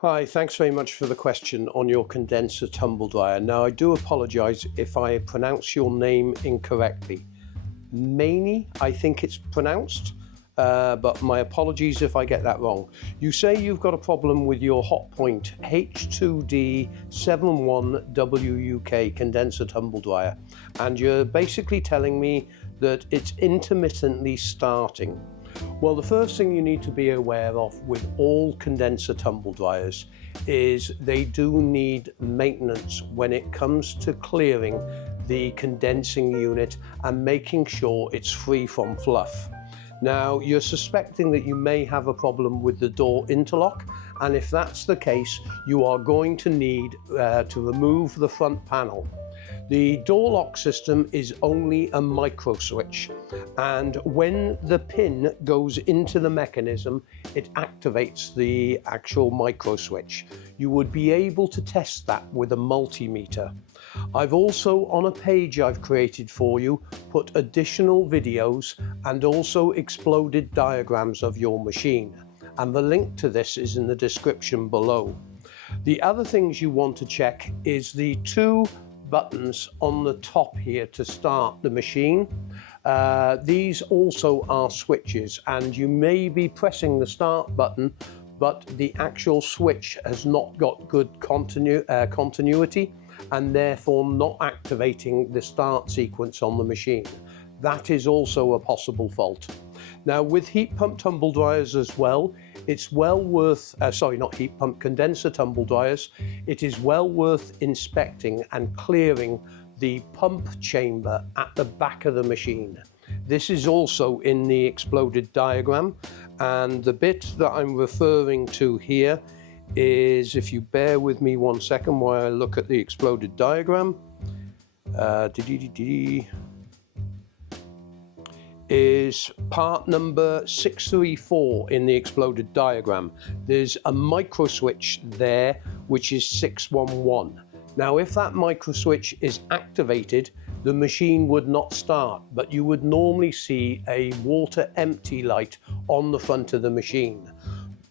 Hi, thanks very much for the question on your condenser tumble dryer. Now, I do apologise if I pronounce your name incorrectly. Maney, I think it's pronounced, but my apologies if I get that wrong. You say you've got a problem with your Hotpoint H2D71WUK condenser tumble dryer, and you're basically telling me that it's intermittently starting. Well, the first thing you need to be aware of with all condenser tumble dryers is they do need maintenance when it comes to clearing the condensing unit and making sure it's free from fluff. Now, you're suspecting that you may have a problem with the door interlock, and if that's the case, you are going to need to remove the front panel. The door lock system is only a micro switch, and when the pin goes into the mechanism, it activates the actual micro switch. You would be able to test that with a multimeter. I've also, on a page I've created for you, put additional videos and also exploded diagrams of your machine, and the link to this is in the description below. The other things you want to check is the two buttons on the top here to start the machine. These also are switches, and you may be pressing the start button, but the actual switch has not got good continuity and therefore not activating the start sequence on the machine. That is also a possible fault. Now, with heat pump tumble dryers as well, it's well worth, condenser tumble dryers, it is well worth inspecting and clearing the pump chamber at the back of the machine. This is also in the exploded diagram, and the bit that I'm referring to here is, if you bear with me 1 second while I look at the exploded diagram, is part number 634 in the exploded diagram. There's a micro switch there which is 611. Now, if that micro switch is activated, the machine would not start, but you would normally see a water empty light on the front of the machine.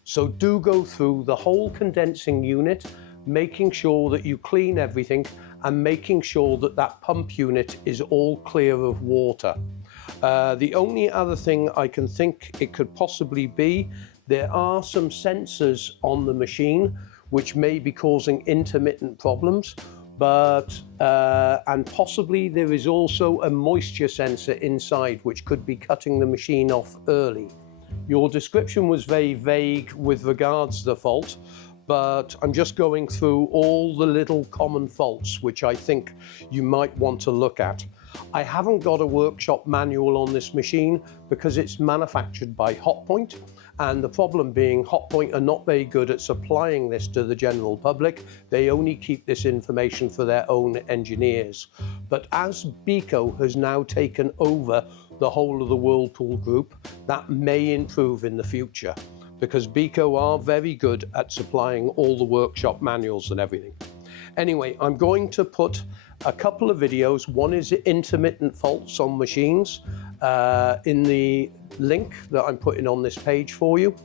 So do go through the whole condensing unit, making sure that you clean everything and making sure that that pump unit is all clear of water. The only other thing I can think it could possibly be, there are some sensors on the machine which may be causing intermittent problems, but and possibly there is also a moisture sensor inside which could be cutting the machine off early. Your description was very vague with regards to the fault, but I'm just going through all the little common faults which I think you might want to look at. I haven't got a workshop manual on this machine because it's manufactured by Hotpoint, and the problem being Hotpoint are not very good at supplying this to the general public. They only keep this information for their own engineers. But as Beko has now taken over the whole of the Whirlpool group, that may improve in the future, because Beko are very good at supplying all the workshop manuals and everything. Anyway, I'm going to put a couple of videos. One is intermittent faults on machines in the link that I'm putting on this page for you,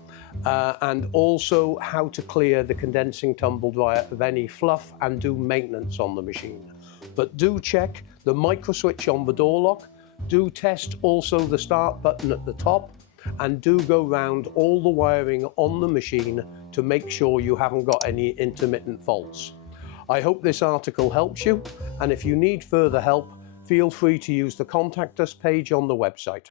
and also how to clear the condensing tumble dryer of any fluff and do maintenance on the machine. But do check the micro switch on the door lock, do test also the start button at the top, and do go round all the wiring on the machine to make sure you haven't got any intermittent faults. I hope this article helps you, and if you need further help, feel free to use the Contact Us page on the website.